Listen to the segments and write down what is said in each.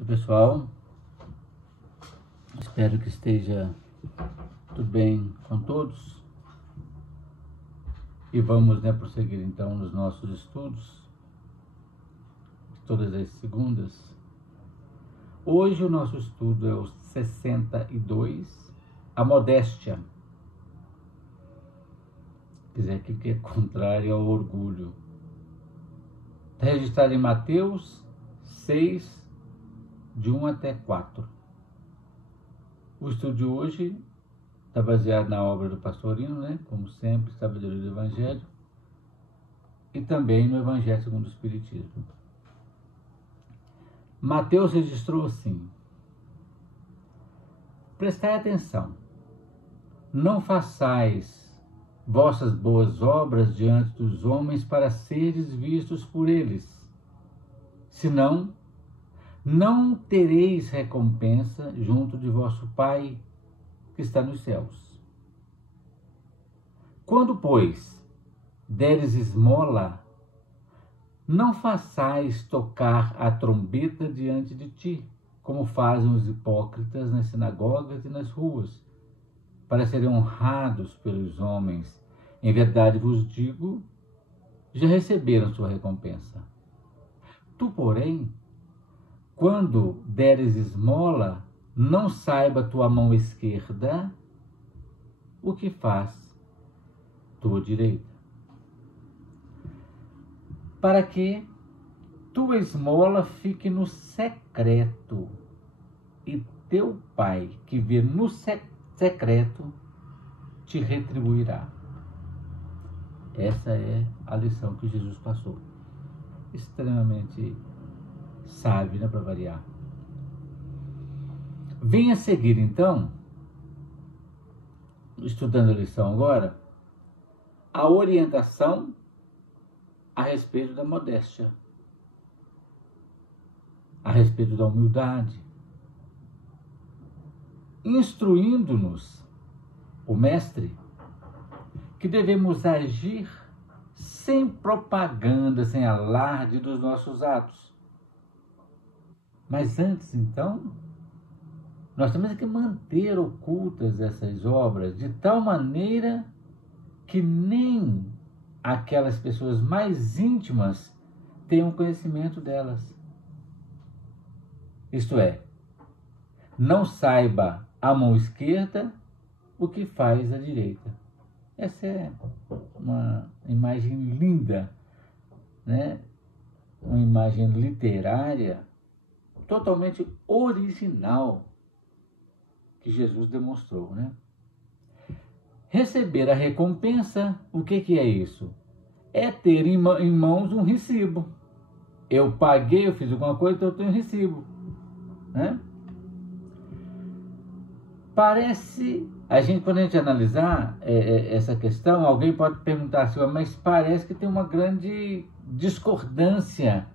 Oi, pessoal, espero que esteja tudo bem com todos e vamos prosseguir então nos nossos estudos todas as segundas. Hoje o nosso estudo é o 62, a modéstia, quer dizer, aquilo que é contrário ao orgulho. Está registrado em Mateus 6, de 1 até 4. O estudo de hoje está baseado na obra do Pastorino, como sempre, Sabedoria do Evangelho, e também no Evangelho segundo o Espiritismo. Mateus registrou assim: prestai atenção, não façais vossas boas obras diante dos homens para seres vistos por eles, senão não tereis recompensa junto de vosso Pai que está nos céus. Quando, pois, deres esmola, não façais tocar a trombeta diante de ti, como fazem os hipócritas nas sinagogas e nas ruas, para serem honrados pelos homens. Em verdade vos digo, já receberam sua recompensa. Tu, porém, quando deres esmola, não saiba tua mão esquerda o que faz tua direita, para que tua esmola fique no secreto, e teu Pai, que vê no secreto, te retribuirá. Essa é a lição que Jesus passou. Extremamente sábio, para variar. Venha seguir, então, estudando a lição agora, a orientação a respeito da modéstia, a respeito da humildade, instruindo-nos, o Mestre, que devemos agir sem propaganda, sem alarde dos nossos atos. Mas antes, então, nós temos que manter ocultas essas obras de tal maneira que nem aquelas pessoas mais íntimas tenham conhecimento delas. Isto é, não saiba a mão esquerda o que faz a direita. Essa é uma imagem linda, uma imagem literária totalmente original que Jesus demonstrou, Receber a recompensa, o que é isso? É ter em mãos um recibo. Eu paguei, eu fiz alguma coisa, então eu tenho um recibo, Parece, quando a gente analisar essa questão, alguém pode perguntar assim, mas parece que tem uma grande discordância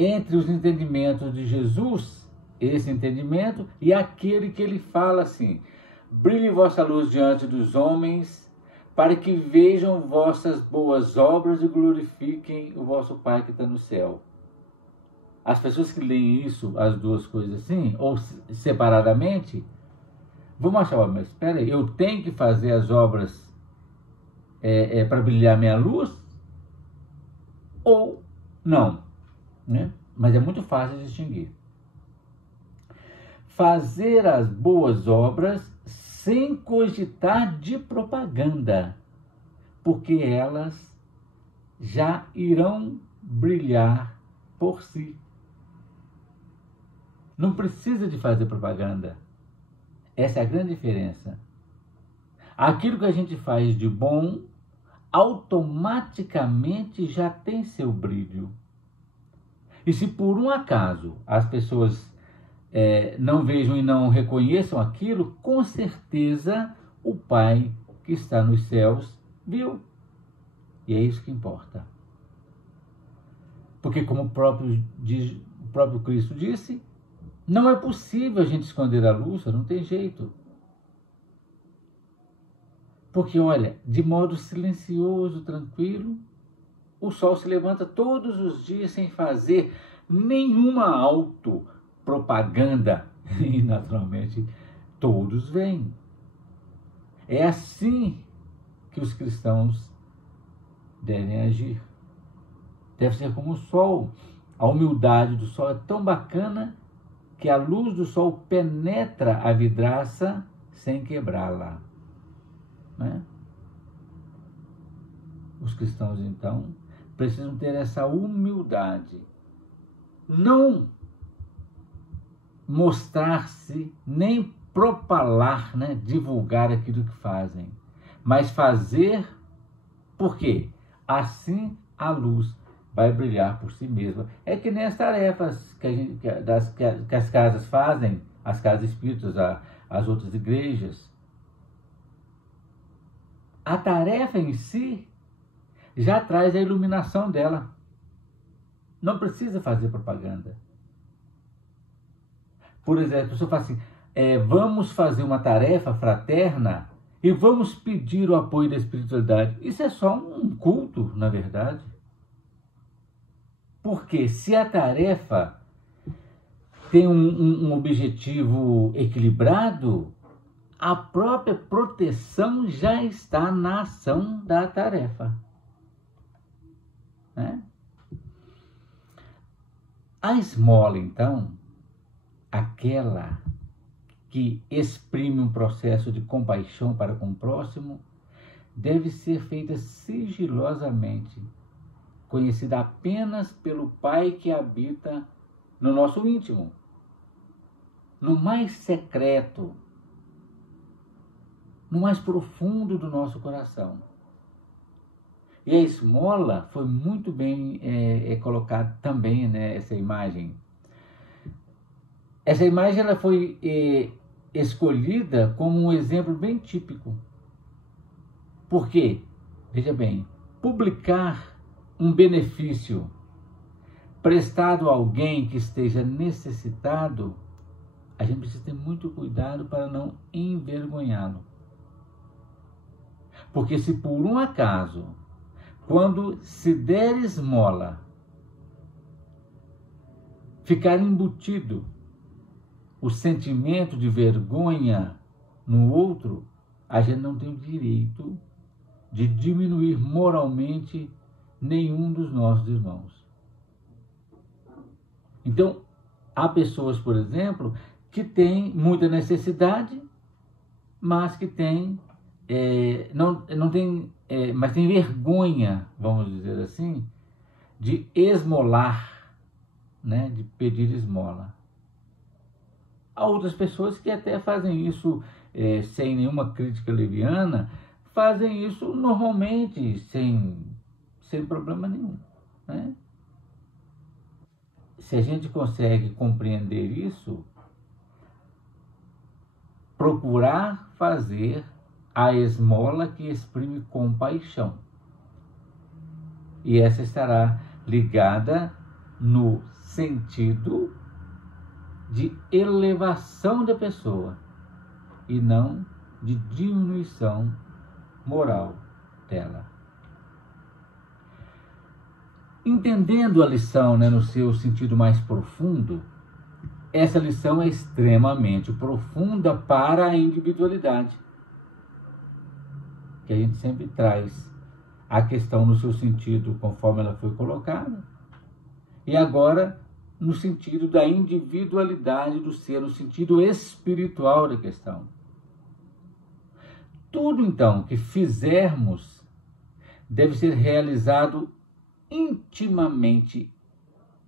entre os entendimentos de Jesus, esse entendimento, e aquele que ele fala assim: brilhe vossa luz diante dos homens, para que vejam vossas boas obras e glorifiquem o vosso Pai que está no céu. As pessoas que leem isso, as duas coisas assim, ou separadamente, vão achar, mas espera aí, eu tenho que fazer as obras para brilhar minha luz? Ou não? Mas é muito fácil de distinguir. Fazer as boas obras sem cogitar de propaganda, porque elas já irão brilhar por si. Não precisa de fazer propaganda. Essa é a grande diferença. Aquilo que a gente faz de bom, automaticamente já tem seu brilho. E se por um acaso as pessoas não vejam e não reconheçam aquilo, com certeza o Pai que está nos céus viu. E é isso que importa. Porque, como o próprio Cristo disse, não é possível a gente esconder a luz, não tem jeito. Porque, olha, de modo silencioso, tranquilo, o sol se levanta todos os dias sem fazer nenhuma propaganda e naturalmente todos vêm. É assim que os cristãos devem agir. Deve ser como o sol. A humildade do sol é tão bacana que a luz do sol penetra a vidraça sem quebrá-la, né? Os cristãos, então, precisam ter essa humildade. Não mostrar-se, nem propalar, né? Divulgar aquilo que fazem, mas fazer por quê? Assim a luz vai brilhar por si mesma. É que nem as tarefas que as casas fazem, as casas espíritas, as outras igrejas. A tarefa em si já traz a iluminação dela. Não precisa fazer propaganda. Por exemplo, a pessoa fala assim, vamos fazer uma tarefa fraterna e vamos pedir o apoio da espiritualidade. Isso é só um culto, na verdade. Porque se a tarefa tem um objetivo equilibrado, a própria proteção já está na ação da tarefa, né? A esmola, então, aquela que exprime um processo de compaixão para com o próximo, deve ser feita sigilosamente, conhecida apenas pelo Pai que habita no nosso íntimo, no mais secreto, no mais profundo do nosso coração. E a esmola foi muito bem colocada também, né, essa imagem. Essa imagem ela foi escolhida como um exemplo bem típico. Por quê? Veja bem, publicar um benefício prestado a alguém que esteja necessitado, a gente precisa ter muito cuidado para não envergonhá-lo. Porque se por um acaso, quando se der esmola, ficar embutido o sentimento de vergonha no outro, a gente não tem o direito de diminuir moralmente nenhum dos nossos irmãos. Então, há pessoas, por exemplo, que têm muita necessidade, mas que têm, mas tem vergonha, vamos dizer assim, de esmolar, né, de pedir esmola. Há outras pessoas que até fazem isso sem nenhuma crítica leviana, fazem isso normalmente, sem problema nenhum, né? Se a gente consegue compreender isso, procurar fazer a esmola que exprime compaixão. E essa estará ligada no sentido de elevação da pessoa e não de diminuição moral dela. Entendendo a lição, né, no seu sentido mais profundo, essa lição é extremamente profunda para a individualidade, que a gente sempre traz a questão no seu sentido conforme ela foi colocada, e agora no sentido da individualidade do ser, no sentido espiritual da questão. Tudo, então, que fizermos deve ser realizado intimamente,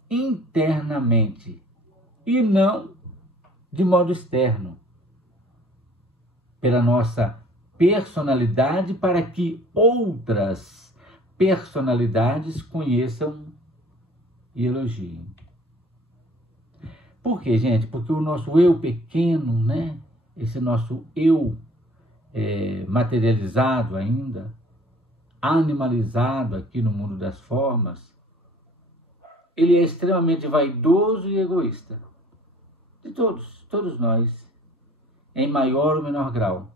internamente, e não de modo externo, pela nossa personalidade, para que outras personalidades conheçam e elogiem. Por quê, gente? Porque o nosso eu pequeno, né? Esse nosso eu materializado ainda, animalizado aqui no mundo das formas, ele é extremamente vaidoso e egoísta. De todos nós, em maior ou menor grau.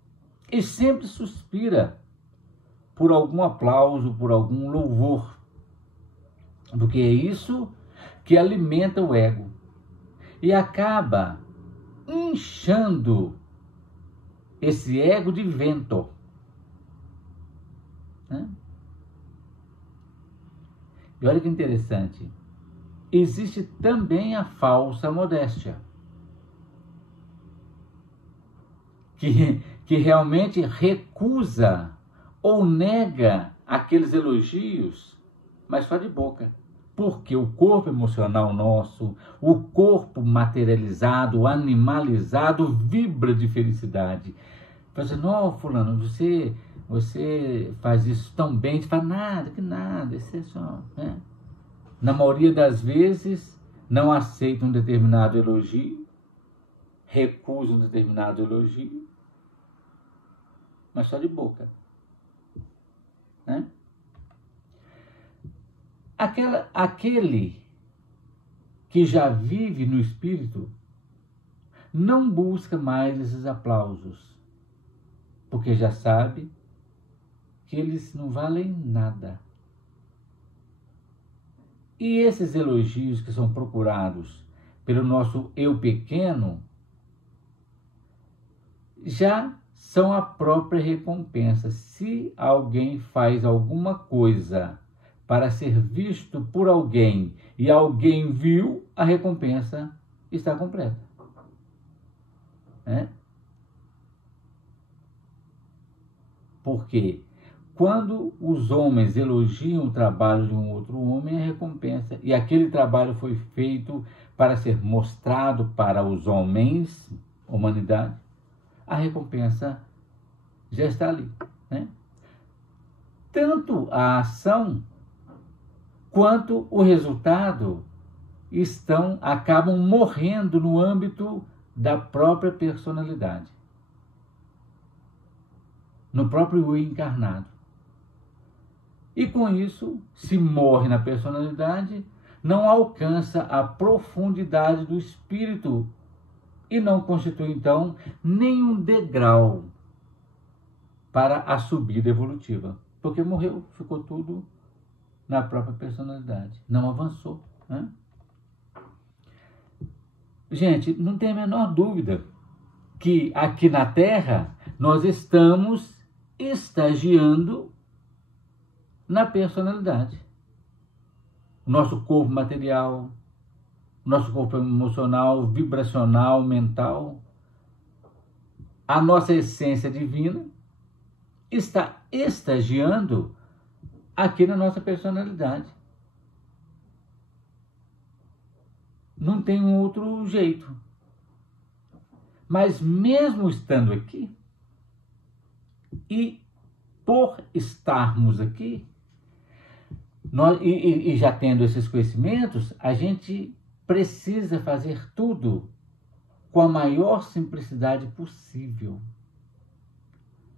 E sempre suspira por algum aplauso, por algum louvor, porque é isso que alimenta o ego. e acaba inchando esse ego de vento, né? E olha que interessante, existe também a falsa modéstia, que realmente recusa ou nega aqueles elogios, mas só de boca. Porque o corpo emocional nosso, o corpo materializado, animalizado, vibra de felicidade. Fala assim, não, fulano, você faz isso tão bem. Você fala, nada, que nada, isso é só... né? Na maioria das vezes, não aceita um determinado elogio, recusa um determinado elogio, mas só de boca, né? Aquele que já vive no espírito não busca mais esses aplausos, porque já sabe que eles não valem nada. E esses elogios que são procurados pelo nosso eu pequeno já são a própria recompensa. Se alguém faz alguma coisa para ser visto por alguém e alguém viu, a recompensa está completa, né? Porque quando os homens elogiam o trabalho de um outro homem, a recompensa, e aquele trabalho foi feito para ser mostrado para os homens, humanidade, a recompensa já está ali, né? Tanto a ação quanto o resultado acabam morrendo no âmbito da própria personalidade, no próprio eu encarnado. E com isso, se morre na personalidade, não alcança a profundidade do espírito e não constitui, então, nenhum degrau para a subida evolutiva. Porque morreu, ficou tudo na própria personalidade, não avançou, né? Gente, não tem a menor dúvida que aqui na Terra nós estamos estagiando na personalidade. O nosso corpo material, o nosso corpo emocional, vibracional, mental, a nossa essência divina está estagiando aqui na nossa personalidade. Não tem um outro jeito. Mas mesmo estando aqui, e por estarmos aqui, e já tendo esses conhecimentos, a gente precisa fazer tudo com a maior simplicidade possível,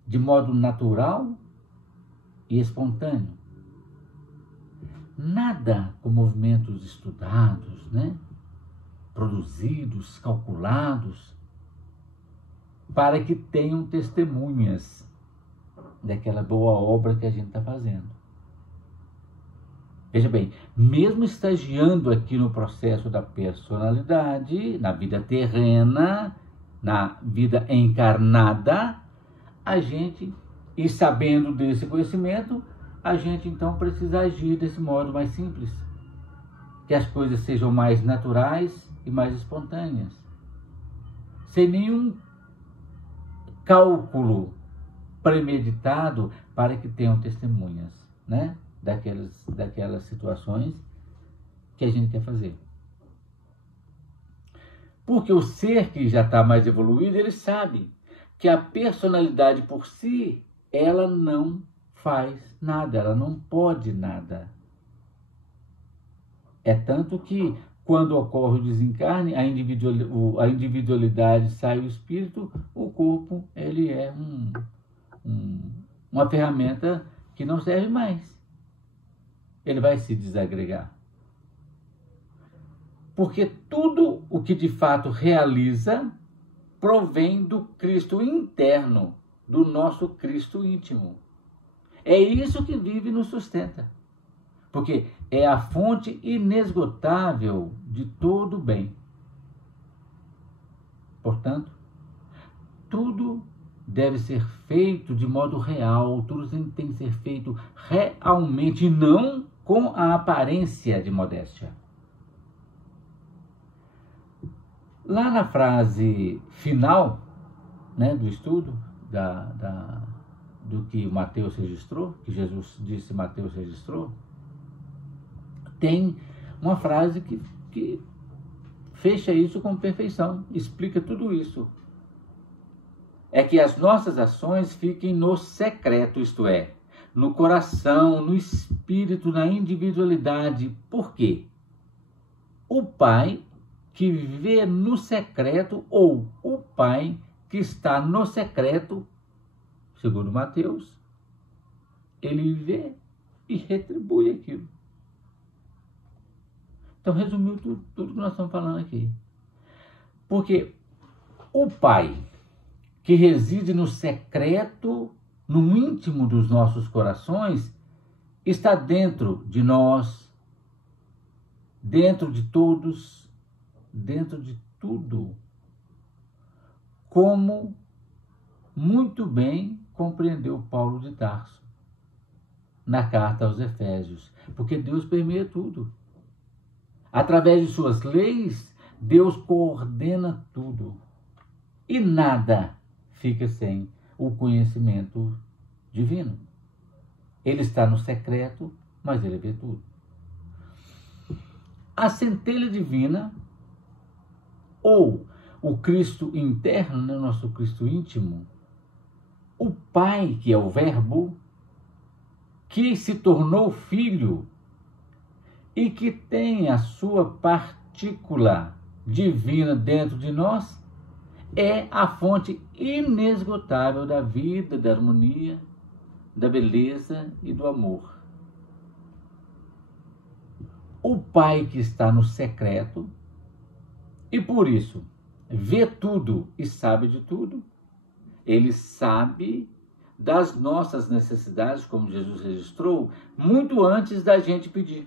de modo natural e espontâneo. Nada com movimentos estudados, né? Produzidos, calculados, para que tenham testemunhas daquela boa obra que a gente está fazendo. Veja bem, mesmo estagiando aqui no processo da personalidade, na vida terrena, na vida encarnada, a gente, e sabendo desse conhecimento, a gente então precisa agir desse modo mais simples, que as coisas sejam mais naturais e mais espontâneas, sem nenhum cálculo premeditado para que tenham testemunhas, né? Daquelas situações que a gente quer fazer. Porque o ser que já está mais evoluído, ele sabe que a personalidade por si, ela não faz nada, ela não pode nada. É tanto que quando ocorre o desencarne, a individualidade sai o espírito, o corpo ele é uma ferramenta que não serve mais. Ele vai se desagregar. Porque tudo o que de fato realiza provém do Cristo interno, do nosso Cristo íntimo. É isso que vive e nos sustenta. Porque é a fonte inesgotável de todo o bem. Portanto, tudo deve ser feito de modo real, tudo tem que ser feito realmente, não com a aparência de modéstia. Lá na frase final, né, do estudo, do que Mateus registrou, que Jesus disse Mateus registrou, tem uma frase que fecha isso com perfeição, explica tudo isso. É que as nossas ações fiquem no secreto, isto é, no coração, no espírito, na individualidade. Por quê? O Pai que vê no secreto, ou o Pai que está no secreto, segundo Mateus, ele vê e retribui aquilo. Então, resumiu tudo que nós estamos falando aqui. Porque o Pai que reside no secreto, no íntimo dos nossos corações, está dentro de nós, dentro de todos, dentro de tudo, como muito bem compreendeu Paulo de Tarso na carta aos Efésios, porque Deus permeia tudo. Através de suas leis, Deus coordena tudo. E nada fica sem o conhecimento divino. Ele está no secreto, mas ele vê tudo. A centelha divina, ou o Cristo interno, né, nosso Cristo íntimo, o Pai, que é o Verbo, que se tornou Filho e que tem a sua partícula divina dentro de nós, é a fonte inesgotável da vida, da harmonia, da beleza e do amor. O Pai que está no secreto e por isso vê tudo e sabe de tudo, ele sabe das nossas necessidades, como Jesus registrou, muito antes da gente pedir.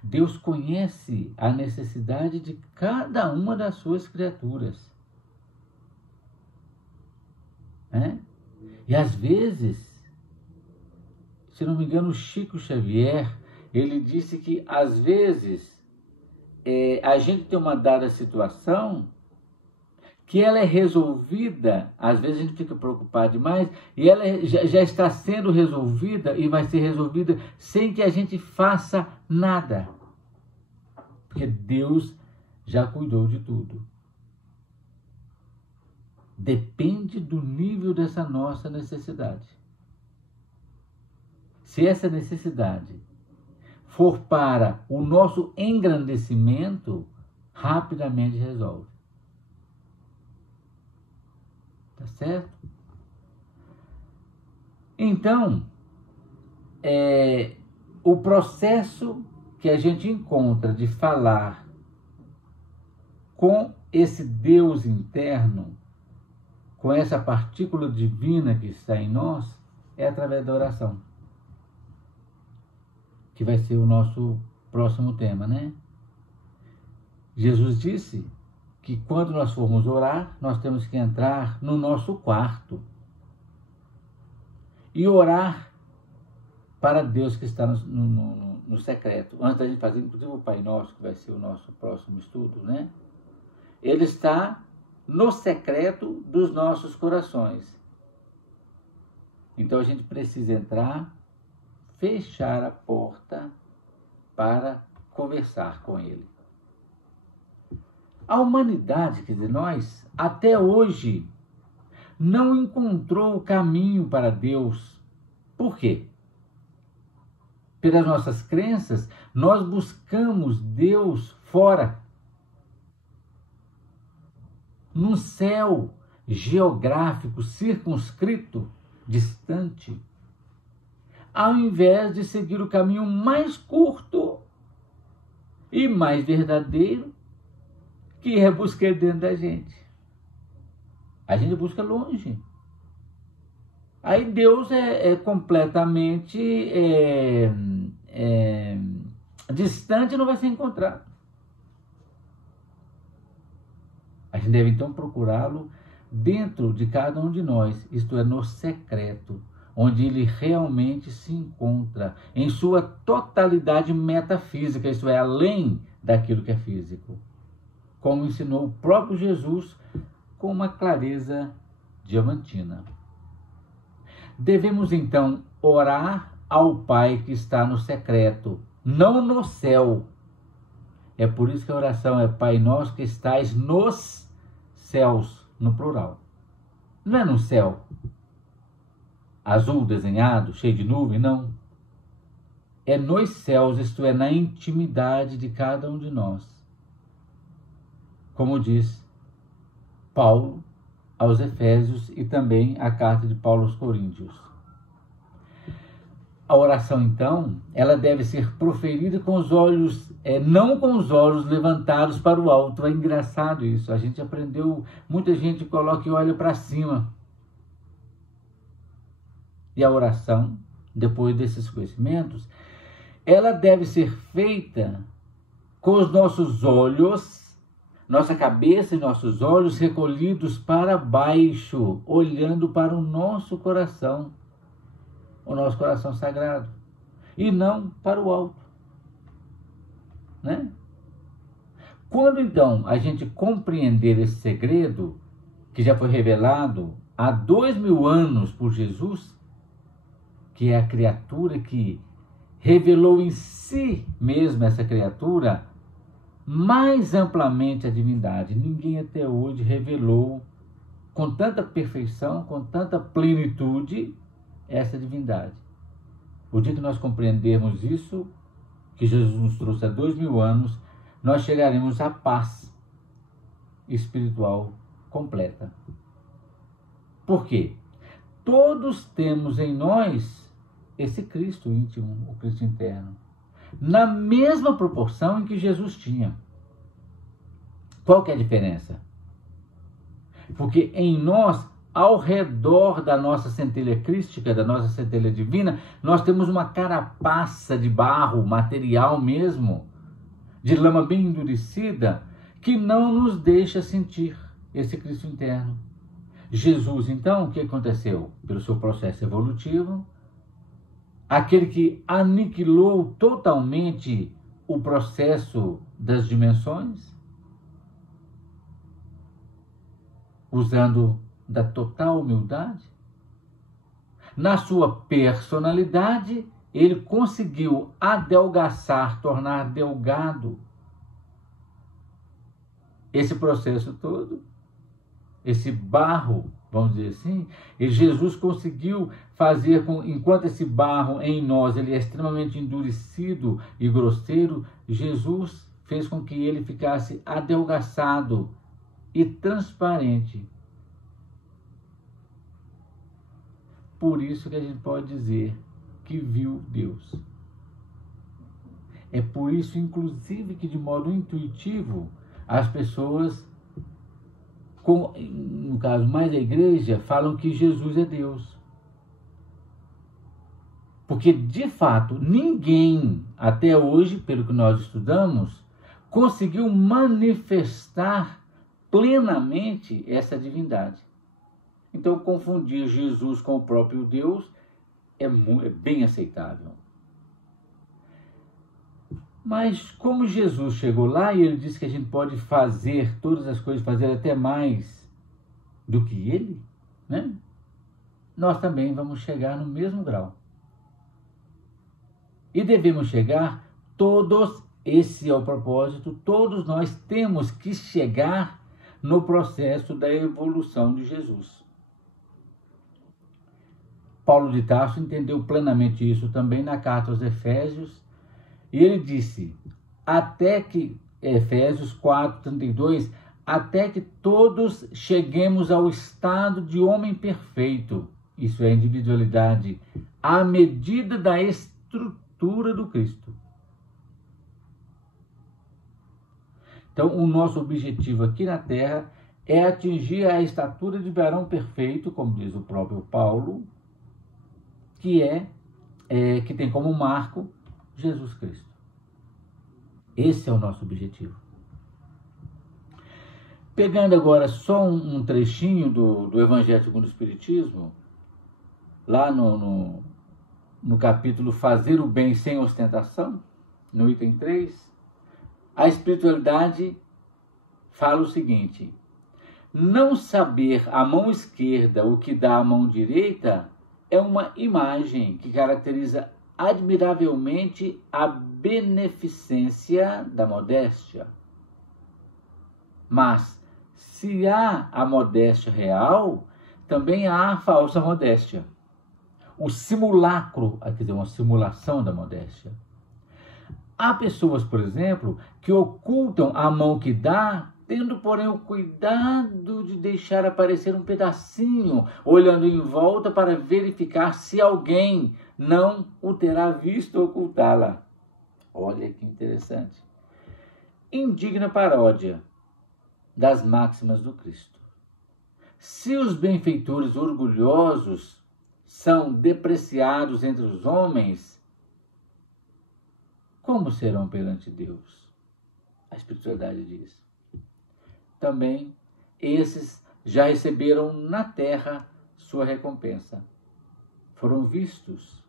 Deus conhece a necessidade de cada uma das suas criaturas. E às vezes, se não me engano, Chico Xavier, ele disse que às vezes a gente tem uma dada situação que ela é resolvida, às vezes a gente fica preocupado demais, e ela já está sendo resolvida e vai ser resolvida sem que a gente faça nada. Porque Deus já cuidou de tudo. Depende do nível dessa nossa necessidade. Se essa necessidade for para o nosso engrandecimento, rapidamente resolve. Tá certo? Então, o processo que a gente encontra de falar com esse Deus interno, com essa partícula divina que está em nós, é através da oração. Que vai ser o nosso próximo tema, né? Jesus disse que quando nós formos orar, nós temos que entrar no nosso quarto e orar para Deus que está no secreto. Antes da gente fazer, inclusive, o Pai Nosso, que vai ser o nosso próximo estudo, né? Ele está no secreto dos nossos corações. Então a gente precisa entrar, fechar a porta para conversar com Ele. A humanidade, quer dizer, nós, até hoje, não encontrou o caminho para Deus. Por quê? Pelas nossas crenças, nós buscamos Deus fora, num céu geográfico, circunscrito, distante, ao invés de seguir o caminho mais curto e mais verdadeiro, que é buscar dentro da gente. A gente busca longe. Aí Deus é completamente distante e não vai ser encontrado. A gente deve então procurá-lo dentro de cada um de nós, isto é, no secreto, onde ele realmente se encontra em sua totalidade metafísica, isto é, além daquilo que é físico, como ensinou o próprio Jesus com uma clareza diamantina. Devemos então orar ao Pai que está no secreto, não no céu. É por isso que a oração é Pai Nosso que estais nos céus, no plural. Não é no céu azul desenhado, cheio de nuvem, não. É nos céus, isto é, na intimidade de cada um de nós. Como diz Paulo aos Efésios e também a carta de Paulo aos Coríntios. A oração, então, ela deve ser proferida com os olhos, não com os olhos levantados para o alto. É engraçado isso. A gente aprendeu, muita gente coloca e olha para cima. E a oração, depois desses conhecimentos, ela deve ser feita com os nossos olhos, nossa cabeça e nossos olhos recolhidos para baixo, olhando para o nosso coração sagrado, e não para o alto, né? Quando então a gente compreender esse segredo, que já foi revelado há 2000 anos por Jesus, que é a criatura que revelou em si mesma essa criatura, mais amplamente a divindade. Ninguém até hoje revelou com tanta perfeição, com tanta plenitude, essa divindade. O dia que nós compreendermos isso, que Jesus nos trouxe há 2000 anos, nós chegaremos à paz espiritual completa. Por quê? Todos temos em nós esse Cristo íntimo, o Cristo interno, na mesma proporção em que Jesus tinha. Qual que é a diferença? Porque em nós, ao redor da nossa centelha crística, da nossa centelha divina, nós temos uma carapaça de barro, material mesmo, de lama bem endurecida, que não nos deixa sentir esse Cristo interno. Jesus, então, o que aconteceu? Pelo seu processo evolutivo, aquele que aniquilou totalmente o processo das dimensões, usando da total humildade, na sua personalidade, ele conseguiu adelgaçar, tornar delgado esse processo todo, esse barro, vamos dizer assim, e Jesus conseguiu fazer com, enquanto esse barro em nós ele é extremamente endurecido e grosseiro, Jesus fez com que ele ficasse adelgaçado e transparente. Por isso que a gente pode dizer que viu Deus. É por isso, inclusive, que de modo intuitivo, as pessoas, no caso mais a igreja, falam que Jesus é Deus. Porque, de fato, ninguém, até hoje, pelo que nós estudamos, conseguiu manifestar plenamente essa divindade. Então, confundir Jesus com o próprio Deus é bem aceitável. Mas como Jesus chegou lá e ele disse que a gente pode fazer todas as coisas, fazer até mais do que ele, né? Nós também vamos chegar no mesmo grau. E devemos chegar todos, esse é o propósito, todos nós temos que chegar no processo da evolução de Jesus. Paulo de Tarso entendeu plenamente isso também na carta aos Efésios, e ele disse, Efésios 4:32, até que todos cheguemos ao estado de homem perfeito, isso é a individualidade, à medida da estrutura do Cristo. Então, o nosso objetivo aqui na Terra é atingir a estatura de varão perfeito, como diz o próprio Paulo, que tem como marco Jesus Cristo. Esse é o nosso objetivo. Pegando agora só um trechinho do Evangelho segundo o Espiritismo, lá no capítulo Fazer o Bem Sem Ostentação, no item 3, a espiritualidade fala o seguinte: não saber a mão esquerda o que dá a mão direita é uma imagem que caracteriza admiravelmente a beneficência da modéstia. Mas, se há a modéstia real, também há a falsa modéstia. O simulacro, quer dizer, uma simulação da modéstia. Há pessoas, por exemplo, que ocultam a mão que dá, tendo, porém, o cuidado de deixar aparecer um pedacinho, olhando em volta para verificar se alguém não o terá visto ocultá-la. Olha que interessante. Indigna paródia das máximas do Cristo. Se os benfeitores orgulhosos são depreciados entre os homens, como serão perante Deus? A espiritualidade diz. Também esses já receberam na terra sua recompensa. Foram vistos.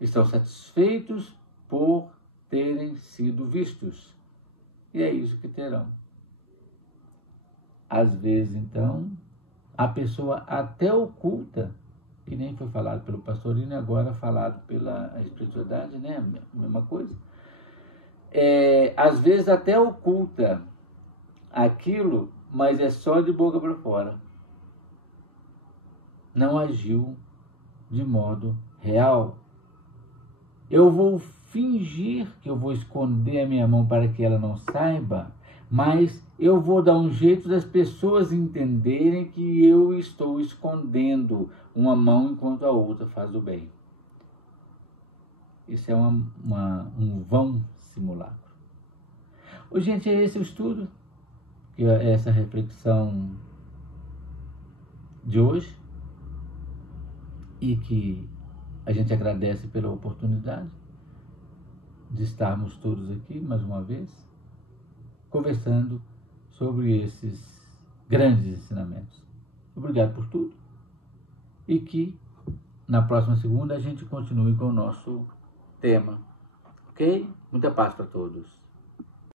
Estão satisfeitos por terem sido vistos. E é isso que terão. Às vezes, então, a pessoa até oculta, que nem foi falado pelo pastorino, agora falado pela espiritualidade, né? A mesma coisa. Às vezes até oculta aquilo, mas é só de boca para fora. Não agiu de modo real. Eu vou fingir que eu vou esconder a minha mão para que ela não saiba, mas eu vou dar um jeito das pessoas entenderem que eu estou escondendo uma mão enquanto a outra faz o bem. Isso é um vão simulacro. Gente, é esse o estudo, essa reflexão de hoje, e que a gente agradece pela oportunidade de estarmos todos aqui mais uma vez, conversando sobre esses grandes ensinamentos. Obrigado por tudo, e que na próxima segunda a gente continue com o nosso tema. Ok? Muita paz para todos.